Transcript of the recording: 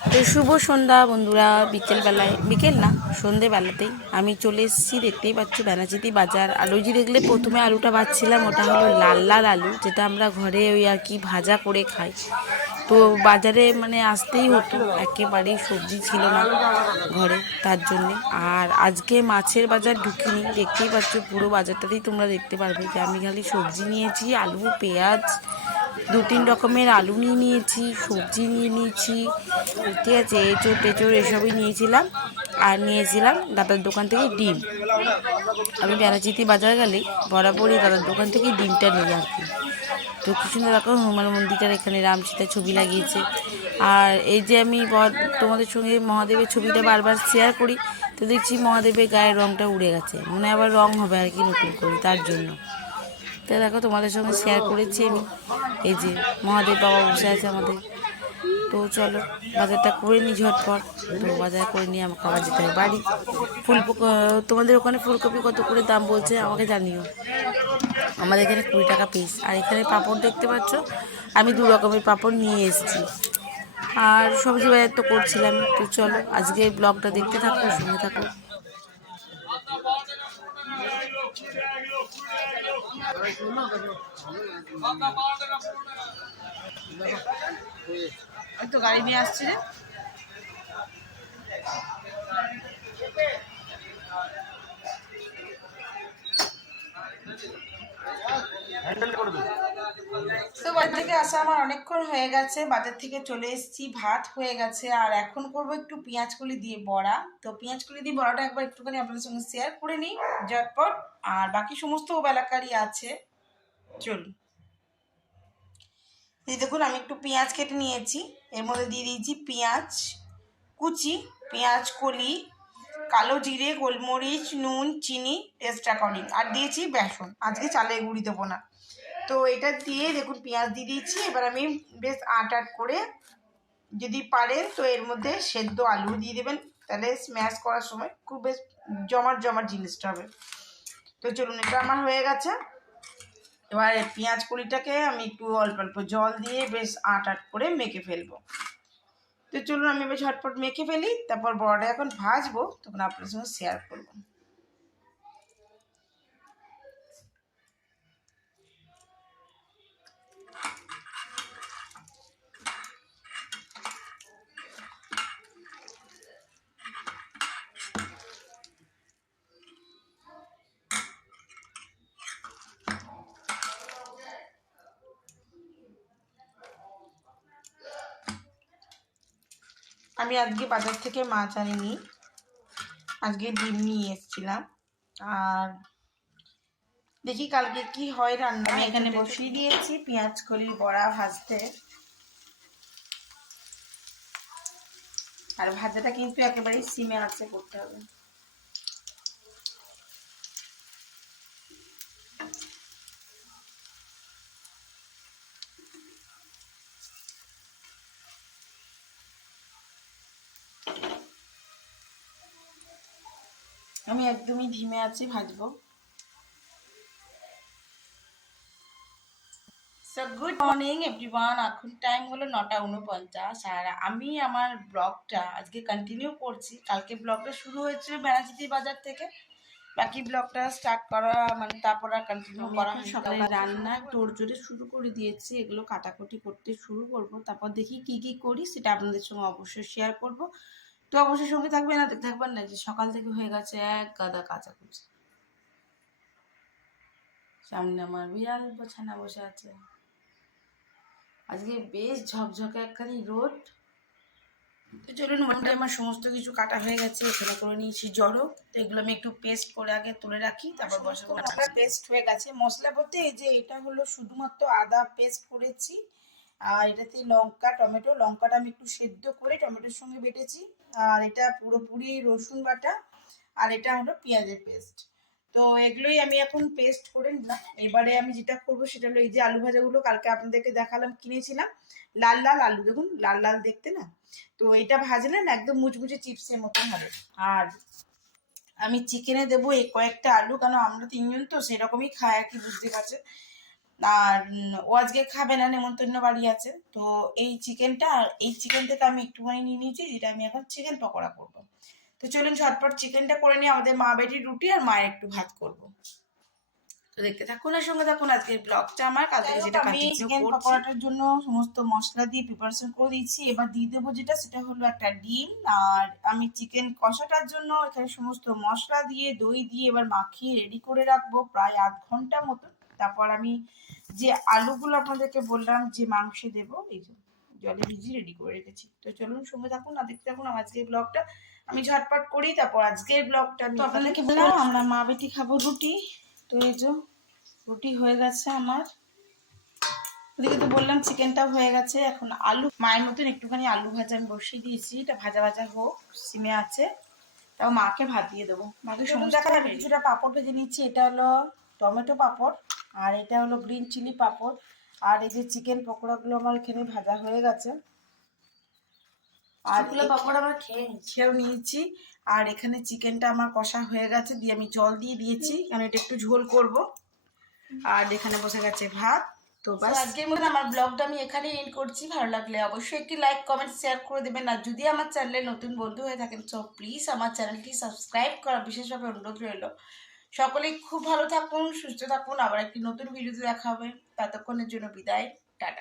তো শুভ সন্ধ্যা বন্ধুরা। বিকেলবেলায়, বিকেল না, সন্ধেবেলাতেই আমি চলে এসেছি। দেখতেই পাচ্ছ ব্যানাচিতি বাজার। আলু যে দেখলে প্রথমে আলুটা ভাজছিলাম, ওটা হলো লাল লাল আলু, যেটা আমরা ঘরে ওই আর কি ভাজা করে খাই। তো বাজারে মানে আসতেই হতো, একেবারেই সবজি ছিল না ঘরে, তার জন্যে। আর আজকে মাছের বাজার ঢুকিনি, দেখতেই পাচ্ছ পুরো বাজারটাতেই তোমরা দেখতে পারবে যে আমি খালি সবজি নিয়েছি, আলু, পেঁয়াজ, দু তিন রকমের আলু নিয়ে নিয়েছি, সবজি নিয়ে নিয়েছি, ঠিক আছে, এঁচোড় টেচোড় এসবই নিয়েছিলাম। আর নিয়েছিলাম দাদার দোকান থেকে ডিম। আমি ব্যানাচিতি বাজার গেলেই বরাবরই দাদার দোকান থেকে ডিমটা নিই আর কি। তো কি সুন্দর দেখো হনুমান মন্দিরটার এখানে রাম সীতার ছবি লাগিয়েছে। আর এই যে আমি তোমাদের সঙ্গে মহাদেবের ছবিটা বারবার শেয়ার করি, তো দেখছি মহাদেবের গায়ের রঙটা উড়ে গেছে, মনে হয় আবার রঙ হবে আর কি নতুন করে, তার জন্য। তো দেখো তোমাদের সঙ্গে শেয়ার করেছি আমি। এই যে মহাদেব বাবা বসে আছে আমাদের। তো চলো বাজারটা করে নিই ঝটপট। তো বাজার করে নিয়ে আমাকে আবার যেতে হবে বাড়ি। তোমাদের ওখানে ফুলকপি কত করে দাম বলছে আমাকে জানিও। আমাদের এখানে 20 টাকা পিস। আর এখানে পাঁপড় দেখতে পাচ্ছ, আমি 2 রকমের পাঁপড় নিয়ে এসেছি। আর সবজি বাজার তো করছিলাম। তো চলো আজকে ব্লগটা দেখতে থাকো, সঙ্গে থাকো। তো গাড়ি নিয়ে আসছি রে। তো বাজার থেকে আসা আমার অনেকক্ষণ হয়ে গেছে, বাজার থেকে চলে এসেছি, ভাত হয়ে গেছে। আর এখন করব একটু পেঁয়াজ কলি দিয়ে বড়া। তো পেঁয়াজ কলি দিয়ে বড়াটা একবার একটুখানি আপনাদের সঙ্গে শেয়ার করে নিই ঝটপট। আর বাকি সমস্ত বেলাকারই আছে, চলুন। এই দেখুন আমি একটু পেঁয়াজ কেটে নিয়েছি, এর মধ্যে দিয়ে দিয়েছি পেঁয়াজ কুচি, পেঁয়াজ কলি, কালো জিরে, গোলমরিচ, নুন, চিনি টেস্ট অ্যাকর্ডিং, আর দিয়েছি বেসন, আজকে চালের গুঁড়ি দেবো না। তো এটা দিয়ে দেখুন পেঁয়াজ দিয়ে দিয়েছি। এবার আমি বেশ আট করে, যদি পারেন তো এর মধ্যে সেদ্ধ আলু দিয়ে দেবেন, তাহলে স্ম্যাশ করার সময় খুব বেশ জমাট জমাট জিনিসটা হবে। তো চলুন, এটা আমার হয়ে গেছে। এবার পেঁয়াজ কলিটাকে আমি একটু অল্প অল্প জল দিয়ে বেশ আট করে মেখে ফেলবো। তো চলুন আমি এবার ঝটপট মেখে ফেলি, তারপর বড়াটা এখন ভাজবো, তখন আপনার সঙ্গে শেয়ার করবো। আমি আজকে বাজার থেকে মাছ আনিনি, আজকে ডিম নিয়ে এসেছিলাম। আর দেখি কালকে কি হয় রান্না। আমি এখানে বসিয়ে দিয়েছি পেঁয়াজ কলির বড়া ভাজতে। আর ভাজাটা কিন্তু একেবারেই সিমে আঁচে করতে হবে। আমি একদমই ধিমে আঁচে ভাজবো। সো গুড মর্নিং এভরিওয়ান, এখন টাইম হলো 9:49। আর আমি আমার ব্লগটা আজকে কন্টিনিউ করছি। কালকে ব্লগটা শুরু হয়েছিল ব্যানাচিতি বাজার থেকে, বাকি ব্লগটা স্টার্ট করা মানে তারপর আর কন্টিনিউ করা হয়। সকালে রান্না তোড়জোড়ে শুরু করে দিয়েছি, এগুলো কাটাকুটি করতে শুরু করব, তারপর দেখি কি কি করি সেটা আপনাদের সঙ্গে অবশ্যই শেয়ার করব। তো অবশ্যই সঙ্গে থাকবে, না থাকবেন না যে সকাল থেকে হয়ে গেছে এক গাদা কাচাকুচি। সামনে আমার বিড়াল ছানা বসে আছে। আজকে বেশ ঝকঝকে একখানি রোদ। তো চলুন, মোটামুটি আমার সমস্ত কিছু কাটা হয়ে গেছে, এখানে করে নিয়েছি জড়ো। তো এগুলো আমি একটু পেস্ট করে আগে তুলে রাখি, তারপর বসাবো। মশলা পেস্ট হয়ে গেছে, মশলা বলতে এই যে এটা হলো শুধুমাত্র আদা পেস্ট করেছি। আর এটাতে লঙ্কা টমেটো, লঙ্কাটা আমি একটু সেদ্ধ করে টমেটোর সঙ্গে বেটেছি। আর এটা পুরোপুরি রসুন বাটা। আর এটা হলো পেঁয়াজের পেস্ট। তো এগুলোই আমি এখন পেস্ট করে নিলাম। এবারে আমি যেটা করবো সেটা হলো এই যে আলু ভাজাগুলো কালকে আপনাদেরকে দেখালাম, কিনেছিলাম লাল লাল আলু, দেখুন লাল লাল দেখতে না? তো এটা ভাজলে না একদম মুচমুচে চিপসের মতন হবে। আর আমি চিকেনে দেবো এই কয়েকটা আলু, কেন আমরা তিনজন তো সেরকমই খাই আর কি, বুঝতে পারছেন। আর ও আজকে খাবে না, নেমন্তন্ন বাড়ি আছে। তো এই চিকেনটা আর এই চিকেন থেকে আমি একটুখানি নিয়ে নিয়েছি, যেটা আমি এখন চিকেন পকোড়া করব। তো চলুন ঝটপট চিকেনটা করে নিই। আমাদের মা বেটির রুটি আর মায়ের একটু ভাত করব। তো দেখতে থাকুন আর সঙ্গে থাকুন আজকের ব্লগটা আমার। কালকে যেটা আমি চিকেন পকোড়াটার জন্য সমস্ত মশলা দিয়ে প্রিপারেশন করে দিচ্ছি। এবার দিয়ে দেবো যেটা, সেটা হলো একটা ডিম। আর আমি চিকেন কষাটার জন্য এখানে সমস্ত মশলা দিয়ে দই দিয়ে এবার মাখিয়ে রেডি করে রাখবো প্রায় 8 ঘন্টা মতো। তারপর আমি যে আলুগুলো আপনাদেরকে বললাম যে মাংসে দেবো, এই যে জলে ভিজিয়ে রেডি করে রেখেছি। তো চলুন সঙ্গে থাকুন আর দেখতে থাকুন আমার আজকের ব্লগটা। আমি ঝটপট করি, তারপর আজকের ব্লগটা আমি আপনাদেরকে বললাম আমরা মা বেটি খাবো রুটি। তো এই যে রুটি হয়ে গেছে আমার, ওদিকে তো বললাম চিকেনটাও হয়ে গেছে। এখন আলু মায়ের মতন একটুখানি আলু ভাজা আমি বসিয়ে দিয়েছি, এটা ভাজা ভাজা হোক, সিমে আছে। তাও মাকে ভাত দিয়ে দেবো। মাকে সমস্ত দেখা যাবে। কিছুটা পাঁপড় ভেজে নিচ্ছি, এটা হলো টমেটো পাঁপড়, আর এটা হলো গ্রিন চিলি পাঁপড়। আর এই যে চিকেন পকোড়াগুলো আমার এখানে ভাজা হয়ে গেছে, আর পাঁপড় আমরা খেয়েও নিয়েছি। আর এখানে চিকেনটা আমার কষা হয়ে গেছে, দিয়ে আমি জল দিয়ে দিয়েছি কারণ এটা একটু ঝোল করব। আর এখানে বসে গেছে ভাত। তো বাস আজকের মতন আমার ব্লগটা আমি এখানে এন্ড করছি। ভালো লাগলে অবশ্যই একটি লাইক কমেন্ট শেয়ার করে দেবেন। আর যদি আমার চ্যানেলে নতুন বন্ধু হয়ে থাকেন তো প্লিজ আমার চ্যানেলটি সাবস্ক্রাইব করা বিশেষভাবে অনুরোধ রইল। সকলেই খুব ভালো থাকুন, সুস্থ থাকুন। আবার একটি নতুন ভিডিওতে দেখা হবে। ততক্ষণের জন্য বিদায়, টাটা।